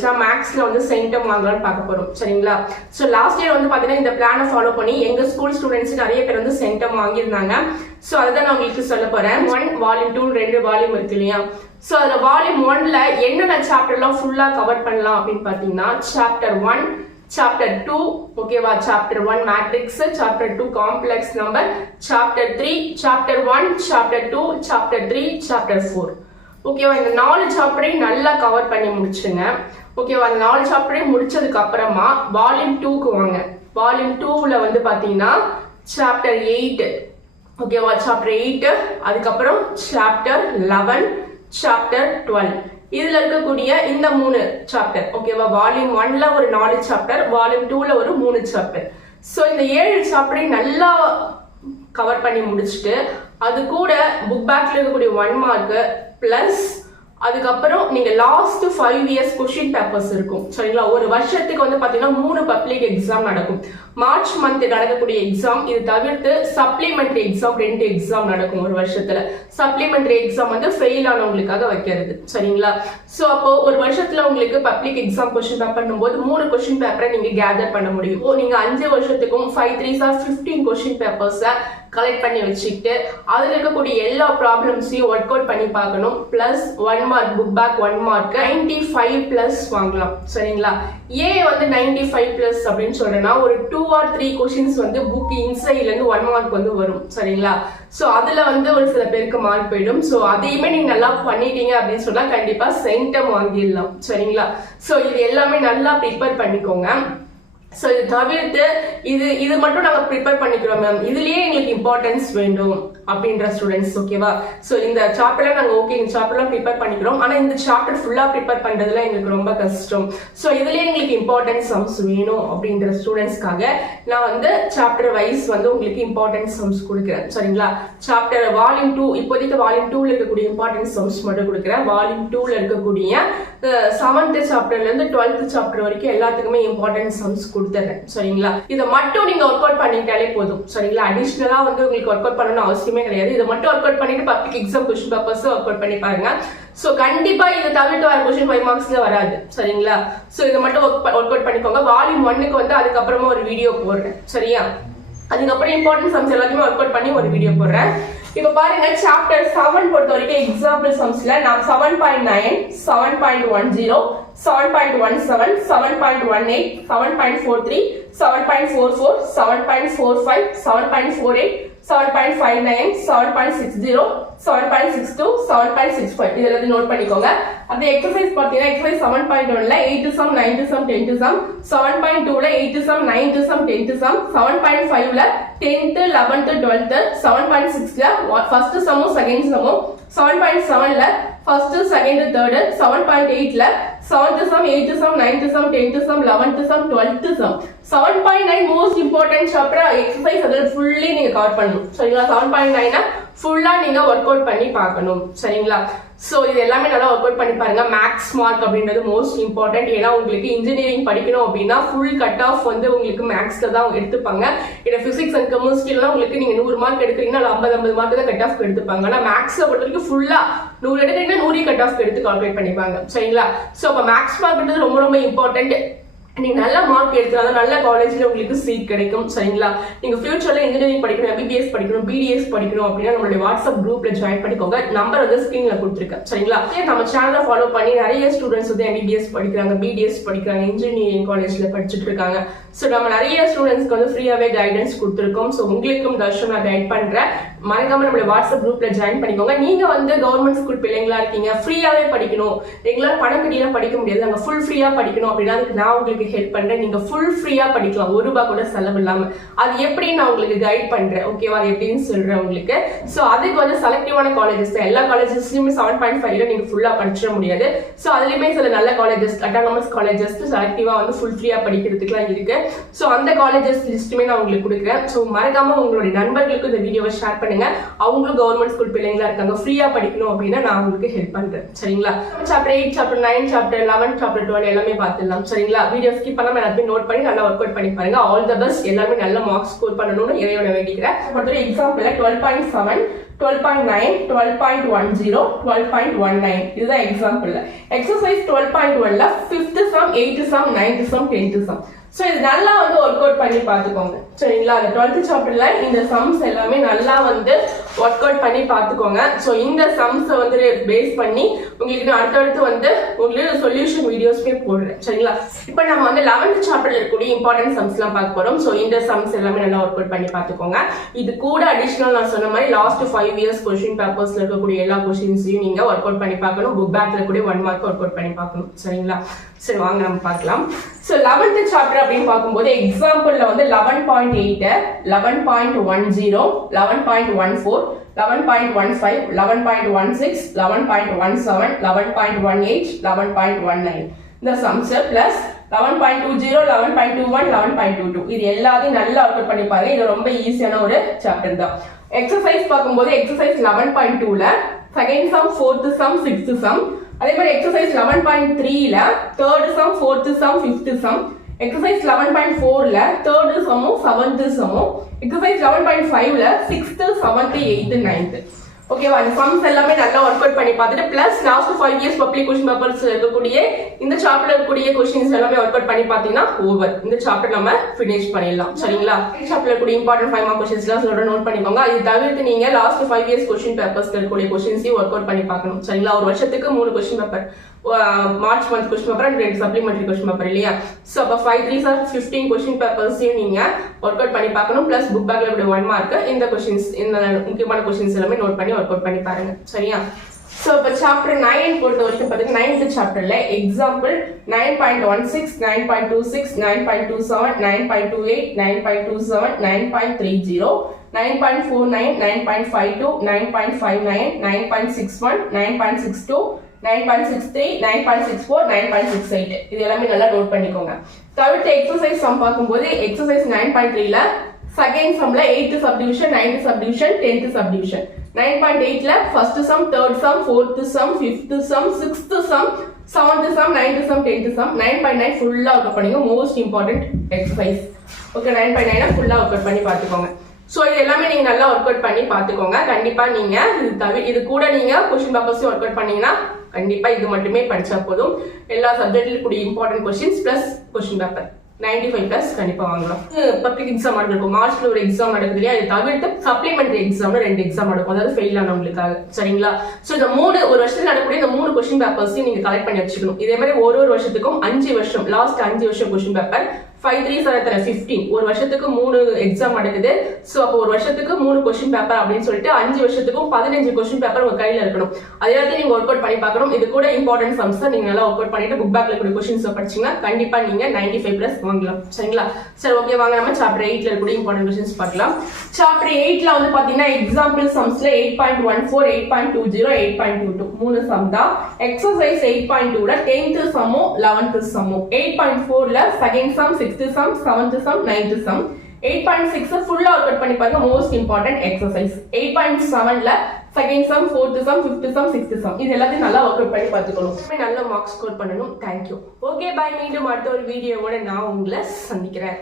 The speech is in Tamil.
படிச்சா மேக்ஸ்ல வந்து சென்டம் வாங்கலாம்னு பார்க்க போறோம் சரிங்களா. ஸோ லாஸ்ட் இயர் வந்து பாத்தீங்கன்னா இந்த பிளானை ஃபாலோ பண்ணி எங்க ஸ்கூல் ஸ்டூடெண்ட்ஸ் நிறைய பேர் வந்து சென்டம் வாங்கியிருந்தாங்க. ஸோ அதுதான் நான் உங்களுக்கு சொல்ல போறேன். 1 வால்யூம் 2 2 வால்யூம் இருக்கு இல்லையா. ஸோ அதுல வால்யூம் 1ல என்னென்ன சாப்டர்லாம் ஃபுல்லா கவர் பண்ணலாம் அப்படின்னு பாத்தீங்கன்னா சாப்டர் 1 சாப்டர் 2 ஓகேவா, chapter 1 matrix, chapter 2 complex number, chapter 3 chapter 1 chapter 2 chapter 3 chapter 4 ஓகேவா. இந்த 4 சாப்டரையும் நல்லா கவர் பண்ணி முடிச்சுங்க ஓகேவா. அந்த 4 சாப்டரையும் முடிச்சதுக்கு அப்புறமா வால்யூம் 2க்கு வாங்க. வால்யூம் 2ல வந்து பாத்தீங்கன்னா சாப்டர் 8 ஓகேவா, சாப்டர் 8 அதுக்கப்புறம் சாப்டர் 11 சாப்டர் 12 இதுல இருக்கக்கூடிய இந்த 3 சாப்டர் ஓகேவா. வால்யூம் 1ல ஒரு 4 சாப்டர், வால்யூம் 2ல ஒரு 3 சாப்டர். சோ இந்த 7 சாப்டரையும் நல்லா கவர் பண்ணி முடிச்சுட்டு அது கூட புக் பேக்ல இருக்கக்கூடிய 1 மார்க் பிளஸ் அதுக்கப்புறம் நீங்க லாஸ்ட் 5 இயர்ஸ் கொஸ்டின் பேப்பர்ஸ் இருக்கும் சரிங்களா. ஒரு வருஷத்துக்கு வந்து பாத்தீங்கன்னா 3 பப்ளிக் எக்ஸாம் நடக்கும். மார்ச் மந்த் நடக்கக்கூடிய எக்ஸாம் இது தவிர்த்து சப்ளிமெண்டரி எக்ஸாம் 2 எக்ஸாம் நடக்கும் ஒரு வருஷத்துல. சப்ளிமெண்டரி எக்ஸாம் வந்து ஃபெயில் ஆனவங்களுக்காக வைக்கிறது சரிங்களா. சோ அப்போ ஒரு வருஷத்துல உங்களுக்கு பப்ளிக் எக்ஸாம் கொஸ்டின் பேப்பர் போது 3 கொஸ்டின் பேப்பரை நீங்க கேதர் பண்ண முடியும். நீங்க 5 வருஷத்துக்கும் 5 3s 15 கொஸ்டின் பேப்பர்ஸ் கலெக்ட் பண்ணி வச்சுக்கிட்டு அதுல இருக்கக்கூடிய எல்லா ப்ராப்ளம்ஸையும் ஒர்க் அவுட் பண்ணி பார்க்கணும். Plus 1 mark book back 1 mark 95 plus வாங்கலாம் சரிங்களா. ஏன் வந்து 95 பிளஸ் அப்படின்னு சொல்றேன்னா ஒரு 2 or 3 கொஸ்டின்ஸ் வந்து புக் இன்சைட்ல இருந்து 1 மார்க் வந்து வரும் சரிங்களா. சோ அதுல வந்து ஒரு சில பேருக்கு மார்க் போயிடும். சோ அதையுமே நீங்க நல்லா பண்ணிட்டீங்க அப்படின்னு சொன்னா கண்டிப்பா சென்டம் வாங்கிடலாம் சரிங்களா. சோ இது எல்லாமே நல்லா ப்ரிப்பேர் பண்ணிக்கோங்க. சோ இது தவிர்த்து இது மட்டும் நாங்க ப்ரிப்பேர் பண்ணிக்கிறோம் மேம், இதுலயே எங்களுக்கு இம்பார்ட்டன்ஸ் வேண்டும் அப்படின்ற ஸ்டூடெண்ட்ஸ் ஓகேவா. சோ இந்த சாப்டர்ல நாங்க ஓகே இந்த சாப்டர்லாம் ப்ரிப்பேர் பண்ணிக்கிறோம், ஆனா இந்த சாப்டர் ஃபுல்லா ப்ரிப்பேர் பண்றதுல எங்களுக்கு ரொம்ப கஷ்டம். சோ இதுலயே எங்களுக்கு இம்பார்ட்டன்ஸ் சம்ஸ் வேணும் அப்படின்ற ஸ்டூடெண்ட்ஸ்க்காக நான் வந்து சாப்டர் வைஸ் வந்து உங்களுக்கு இம்பார்ட்டன்ஸ் சம்ஸ் கொடுக்குறேன் சரிங்களா. சாப்டர் வால்யூம் 2 இப்போதைக்கு வால்யூம் 2ல இருக்கக்கூடிய இம்பார்ட்டன்ஸ் சம்ஸ் மட்டும் கொடுக்குறேன். வால்யூம் 2ல இருக்கக்கூடிய 7th சாப்டர்ல இருந்து 12th சாப்டர் வரைக்கும் எல்லாத்துக்குமே இம்பார்ட்டன்ஸ் சம்ஸ் கொடுத்துறேன் சரிங்களா. இதை மட்டும் நீங்க ஒர்க் அவுட் பண்ணிட்டாலே போதும் சரிங்களா. அடிஷனலா வந்து உங்களுக்கு ஒர்க் அவுட் பண்ணணும் அவசியமே கிடையாது. இதை மட்டும் ஒர்க் அவுட் பண்ணிட்டு public exam question papers work out பண்ணி பாருங்க. சோ கண்டிப்பா இதை தவிர்த்து வர கொஸ்டின் 5 மார்க்ஸ்ல வராது சரிங்களா. சோ இதை மட்டும் ஒர்க் அவுட் பண்ணிக்கோங்க. வால்யூம் 1க்கு வந்து அதுக்கப்புறமா ஒரு வீடியோ போடுறேன் சரியா. அதுக்கப்புறம் இம்பார்ட்டன்ட் சம்ஸ் எல்லாத்தையுமே ஒர்க் அவுட் பண்ணி ஒரு வீடியோ போடுறேன். இப்ப பாருங்க சாப்டர் 7 பொறுத்த வரைக்கும் எக்ஸாம்பிள் சம்ஸ்ல நான் 7.9 7.10 7.17 7.18 7.43 7.44 7.45 7.48 7.59 7.60 7.62 7.65 இதெல்லாம் நோட் பண்ணிக்கோங்க. அந்த எக்ஸசைஸ் பார்த்தீங்கன்னா எக்ஸசைஸ் 7.1ல 8 to sum 9 to sum 10 to sum 7.2ல 8 to sum 9 to sum 10 to sum 7.5ல 10th 11th 12th 7.6ல first sum second sum 7.7ல first second third 7.8ல 7th sum 8th sum 9th sum 10th sum 11th sum 12th sum 7.9 most important chapter exercise அதல fully நீங்க கவர் பண்ணனும் சரிங்களா. 7.9 ஃபுல்லா நீங்க ஒர்க் அவுட் பண்ணி பார்க்கணும் சரிங்களா. சோ இது எல்லாமே நல்லா ஒர்க் அவுட் பண்ணி பாருங்க. மேக்ஸ் மார்க் அப்படின்றது மோஸ்ட் இம்பார்ட்டன்ட். ஏன்னா உங்களுக்கு இன்ஜினியரிங் படிக்கணும் அப்படின்னா ஃபுல் கட் ஆஃப் வந்து உங்களுக்கு மேக்ஸ்ல தான் எடுத்துப்பாங்க. ஏன்னா பிசிக்ஸ் அண்ட் கெமிஸ்ட்ரிலாம் உங்களுக்கு நீங்க 100 மார்க் எடுக்கிறீங்கன்னா 50 மார்க் தான் கட் ஆஃப் எடுத்துப்பாங்க. ஆனா மேக்ஸ்ல பொறுத்த வரைக்கும் ஃபுல்லா 100 எடுக்கிறீங்கன்னா 100 கட் ஆஃப் எடுத்து கால்குலேட் பண்ணிப்பாங்க சரிங்களா. சோ அப்ப மேக்ஸ் மார்க்ன்றது ரொம்ப ரொம்ப இம்பார்ட்டன்ட். நீங்க நல்ல மார்க் எடுத்தாலும் நல்ல காலேஜ்ல உங்களுக்கு சீட் கிடைக்கும் சரிங்களா. நீங்க ஃபியூச்சர்ல இன்ஜினியரிங் படிக்கணும், MBBS படிக்கணும், BDS படிக்கணும் அப்படின்னா நம்மளுடைய வாட்ஸ்அப் குரூப்ல ஜாயின் பண்ணிக்கோங்க. நம்பர் வந்து ஸ்கிரீன்ல கொடுத்துருக்கேன் சரிங்களா. நம்ம சேனலை ஃபாலோ பண்ணி நிறைய ஸ்டூடெண்ட்ஸ் வந்து MBBS படிக்கிறாங்க, BDS படிக்கிறாங்க, இன்ஜினியரிங் காலேஜ்ல படிச்சுட்டு இருக்காங்க. சோ நம்ம நிறைய ஸ்டூடெண்ட்ஸ்க்கு வந்து ஃப்ரீயாவே கைடன்ஸ் கொடுத்துருக்கோம். சோ உங்களுக்கும் தர்ஷன் நான் கைட் பண்றேன். மறக்காம நம்மளுடைய வாட்ஸ்அப் குரூப்ல ஜாயின் பண்ணிக்கோங்க. நீங்க வந்து கவர்மெண்ட் ஸ்கூல் பிள்ளைங்களா இருக்கீங்க, ஃப்ரீயாவே படிக்கணும், ரெகுலர் பணம் கட்டியெல்லாம் படிக்க முடியாது, நாங்க ஃபுல் ஃப்ரீயா படிக்கணும் அப்படின்னா அதுக்கு நான் உங்களுக்கு ஹெல்ப் பண்றேன். நீங்க ஃபுல் ஃப்ரீயா படிக்கலாம், ₹1 கூட செலவு இல்லாம. அது எப்படி நான் உங்களுக்கு கைட் பண்றேன் ஓகேவா, எப்படின்னு சொல்றேன் உங்களுக்கு. சோ அதுக்கு வந்து செலக்டிவான காலேஜஸ் தான். எல்லா காலேஜஸ்லயுமே 7.5ல நீங்க ஃபுல்லா படிச்சிட முடியாது. சோ அதுலயுமே சில நல்ல காலேஜஸ், அட்டானமஸ் காலேஜஸ் செலக்டிவா வந்து ஃபுல் ஃப்ரீயா படிக்கிறதுக்குலாம் இருக்கு. சோ அந்த காலேஜஸ் லிஸ்ட்டுமே நான் உங்களுக்கு கொடுக்குறேன். சோ மறக்காம உங்களுடைய நண்பர்களுக்கு இந்த வீடியோவை ஷேர் பண்ணி பண்ணுங்க. அவங்களும் கவர்மெண்ட் ஸ்கூல் பிள்ளைங்களா இருக்காங்க, ஃப்ரீயா படிக்கணும் அப்படின்னா நான் உங்களுக்கு ஹெல்ப் பண்றேன். சரிங்களா? சாப்டர் 8, சாப்டர் 9, சாப்டர் 11, சாப்டர் 12 எல்லாமே பார்த்துடலாம். சரிங்களா? வீடியோ ஸ்கிப் பண்ணாம எல்லாத்தையும் நோட் பண்ணி நல்லா ஒர்க் அவுட் பண்ணி பாருங்க. All the best. எல்லாருமே நல்ல மார்க்ஸ் ஸ்கோர் பண்ணணும்னு இறைவனை வேண்டிக்கிறேன். அடுத்த எக்ஸாம்பிள் 12.7, 12.9, 12.10, 12.19 இதுதான் எக்ஸாம்பிள். எக்ஸசைஸ் 12.1ல 5th sum, 8th sum, 9th sum, 10th sum. So இது நல்லா வந்து ஒர்க் அவுட் பண்ணி பாத்துக்கோங்க. சரிங்களா? அந்த 12th சாப்டர்ல இந்த சம்ஸ் எல்லாமே நல்லா வந்து ஒர்க் அவுட் பண்ணி பாத்துக்கோங்க. சோ இந்த சம்ஸ் வந்து பேஸ் பண்ணி உங்களுக்கு அடுத்தடுத்து வந்து உங்களுக்கு சொல்யூஷன் வீடியோஸ்மே போடுறேன். சரிங்களா? இப்போ நம்ம வந்து 11th சாப்டர்ல இருக்கக்கூடிய இம்பார்ட்டன்ட் சம்ஸ் எல்லாம் பார்க்க போறோம். சோ இந்த சம்ஸ் எல்லாமே நல்லா ஒர்க் அவுட் பண்ணி பாத்துக்கோங்க. இது கூட அடிஷனல் நான் சொன்ன மாதிரி லாஸ்ட் 5 இயர்ஸ் क्वेश्चन பேப்பர்ஸ்ல இருக்கக்கூடிய எல்லா क्वेश्चंसையும் நீங்க ஒர்க் அவுட் பண்ணி பார்க்கணும். புக் பேக்ல இருக்கக்கூடிய 1 மார்க் ஒர்க் அவுட் பண்ணி பார்க்கணும். சரிங்களா? சரி வாங்க நம்ம பார்க்கலாம். சோ 11th சாப்டர் அப்படின்னு பார்க்கும்போது எக்ஸாம்பிள்ல வந்து 11.8, 11.10, 11.14, 11.15, 11.16, 11.17, 11.18, 11.19 இந்த சம்ஸ் பிளஸ் 11.20, 11.21, 11.22 இது எல்லாத்தையும் நல்லா ஒர்க் அவுட் பண்ணி பாருங்க. இது ரொம்ப ஈஸியான ஒரு சாப்டர் தான். எக்ஸசைஸ் பார்க்கும்போது எக்ஸசைஸ் 11.2ல second sum, 4th sum, 6th sum. அதே மாதிரி எக்ஸசைஸ் 11.3ல 3rd sum, 4th sum, 5th sum. Exercise 11.4ல 3rd சம்மும் 7th சம்மும். எக்ஸசைஸ் 11.5ல 6th, 7th, 8th, 9th. ஓகேவா? இந்த சம்ஸ் எல்லாமே நல்லா ஒர்க் அவுட் பண்ணி பார்த்துட்டு plus last 5 years public question papers இருக்கக்கூடிய இந்த சாப்டர்ல இருக்கக்கூடிய क्वेश्चंस எல்லாமே ஒர்க் அவுட் பண்ணி பாத்தீங்கன்னா ஓவர். இந்த சாப்டர் நம்ம ஃபினிஷ் பண்ணிடலாம். சரிங்களா? இந்த சாப்டர்ல இருக்கக்கூடிய இம்பார்ட்டன்ட் 5 மார்க் क्वेश्चंस எல்லாம் சொல்றேன், நோட் பண்ணிக்கோங்க. இது தவிர்த்து நீங்க லாஸ்ட் 5 இயர்ஸ் क्वेश्चन பேப்பர்ஸ்ல இருக்கக்கூடிய क्वेश्चंसையும் ஒர்க் அவுட் பண்ணி பார்க்கணும். சரிங்களா? ஒரு வருஷத்துக்கு 3 question paper, March month question paper and 2 supplementary question paper இல்லையா? சோ அப்ப 5 3s are 15 क्वेश्चन பேப்பர்ஸையும் நீங்க ஒர்க் அவுட் பண்ணி பார்க்கணும். பிளஸ் புக் பேக்ல இருக்கக்கூடிய 1 மார்க் இந்த क्वेश्चंस இந்த முக்கியமான क्वेश्चंस எல்லாமே நோட் பண்ணி ஒர்க் அவுட் பண்ணி பாருங்க. சரியா? சோ இப்ப சாப்டர் 9 பொறுத்த வரைக்கும் பாத்தீங்கன்னா 9th சாப்டர்ல எக்ஸாம்பிள் 9.16, 9.26, 9.27, 9.28, 9.27, 9.30, 9.49, 9.52, 9.59, 9.61, 9.62, 9.63, 9.64, 9.68 இது எல்லாமே நல்லா நோட் பண்ணிக்கோங்க. தவிர்த்து எக்ஸசைஸ் சம் பார்க்கும்போது எக்ஸசைஸ் 9.3ல செகண்ட் சம்ல 8th subdivision, 9th subdivision, 10th subdivision. 9.8ல first sum, third sum, fourth sum, fifth sum, sixth sum, seventh sum, 9th sum, 10th sum. 9.9 ஃபுல்லா ஒர்க் பண்ணுங்க. Most important exercise. ஓகே, 9.9 ஃபுல்லா ஒர்க் பண்ணி பார்த்துக்கோங்க. சோ இது எல்லாமே நீங்க நல்லா ஒர்க் அவுட் பண்ணி பாத்துக்கோங்க. கண்டிப்பா நீங்க இது கூட நீங்க क्वेश्चन பேப்பர்ஸ் ஒர்க் அவுட் பண்ணீங்கன்னா கண்டிப்பா இது மட்டுமே படிச்சா போதும். எல்லா சப்ஜெக்ட்ல கூடிய important questions plus question paper 95 plus கண்டிப்பா வாங்கலாம். பப்ளிக் எக்ஸாம் நடக்கும், மார்ச்ல ஒரு எக்ஸாம் நடக்குது இல்லையா? அது தவிர்த்து சப்ளிமெண்டரி எக்ஸாம்ல 2 எக்ஸாம் நடக்கும், அதாவது ஃபெயில் ஆனவங்களுக்காக. சரிங்களா? சோ இந்த 3 ஒரு வருஷத்துல நடக்கக்கூடிய இந்த 3 क्वेश्चन பேப்பர்ஸையும் நீங்க கலெக்ட் பண்ணி வச்சுக்கணும். இதே மாதிரி ஒரு வருஷத்துக்கும் 5 வருஷம் லாஸ்ட் 5 வருஷம் क्वेश्चन பேப்பர் 5 3 7 15 ஒரு வருஷத்துக்கு 3 எக்ஸாம் நடக்குது. சோ அப்போ ஒரு வருஷத்துக்கு 3 क्वेश्चन பேப்பர் அப்படின்னு சொல்லிட்டு 5 வருஷத்துக்கும் 15 क्वेश्चन பேப்பர் உங்க கையில இருக்கணும். அது எல்லாத்தையும் நீங்க ஒர்க் அவுட் பண்ணி பார்க்கணும். இது கூட இம்பார்ட்டன்ட் சம்ஸ் நீங்க நல்லா ஒர்க் அவுட் பண்ணிட்டு புக் பேக்ல இருக்கிற क्वेश्चंस படிச்சீங்கன்னா கண்டிப்பா நீங்க 95 பிளஸ் வாங்கலாம். சரிங்களா? சரி ஓகே, வாங்க நம்ம சாப்டர் 8ல இருக்கக்கூடிய இம்பார்ட்டன்ட் क्वेश्चंस பார்க்கலாம். சாப்டர் 8ல வந்து பாத்தீங்கன்னா எக்ஸாம்பிள் சம்ஸ்ல 8.14, 8.20, 8.22 மூணு சம் தான். எக்ஸசைஸ் 8.2ல 10th சம்மும் 11th சம்மும். 8.4ல second sum, 6th sum, 7th sum, 9th sum. 8.6 ஃபுல்லா ஒர்க் அவுட் பண்ணி பாருங்க. Most important exercise. 8.7ல second sum, 4th sum, 5th sum, 6th sum. இது எல்லாத்தையும் நல்லா ஒர்க் அவுட் பண்ணி பார்த்துக்கணும். நல்ல மார்க்ஸ் ஸ்கோர் பண்ணணும். தேங்க்யூ. Okay, bye. மீண்டும் அடுத்த ஒரு வீடியோவோட நான் உங்களை சந்திக்கிறேன்.